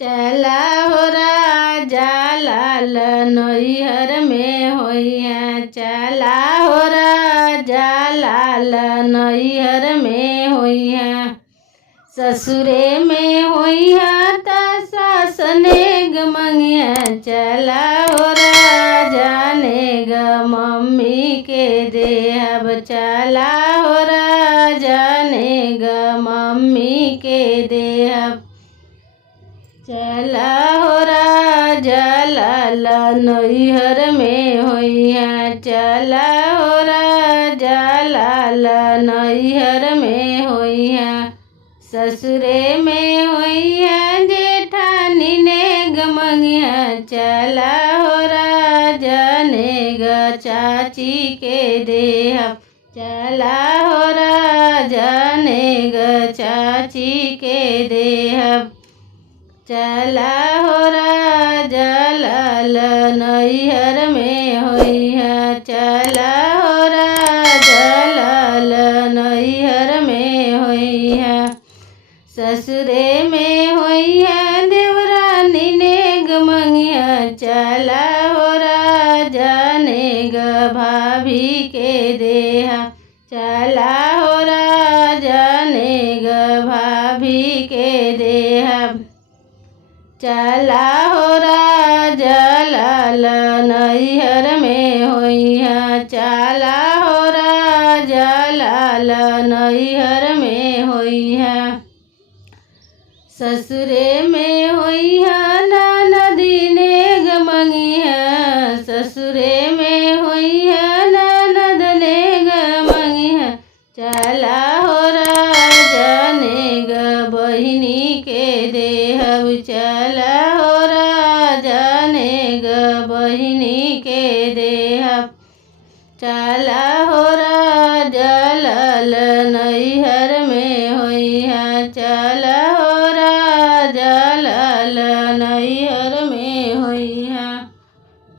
चला हो राजा लाल नैहर में होइहा। चला हो राजा लाल नैहर में होइहा। ससुरे में होइहा त सासने ग मंगिहा। चला हो राजा ने ग मम्मी के देहब। चला हो राजा ने ग मम्मी के देहब। चला हो राजा लाल नैहर में होइहा। चला हो राजा लाल नैहर में होइहा। ससुरे में होइहा जेठानी ने ग मंगिहा। चला हो राजा ने ग चाची के देहब। चला हो राजा ने ग चाची के देहब। चला हो राजा लाल नैहर में होइहा। चला हो राजा लाल नैहर में होइहा। ससुरे में होइहा देवरानी ने ग मंगिहा। चला हो राजा ने ग भाभी के देहब। चला हो राजा ने ग भाभी के देहब। चला हो राजा लाल नैहर में होइहा। चला हो राजा लाल नैहर में होइहा। ससुरे में होइहा ननदी ने ग मंगिहा। ससुरे में होइहा ननद ने ग मंगिहा। चला हो राजा ने ग बहिनी के देहब। चला हो राजा ने ग बहिनी के देहब। चला हो राजा लाल नैहर में होइहा। चला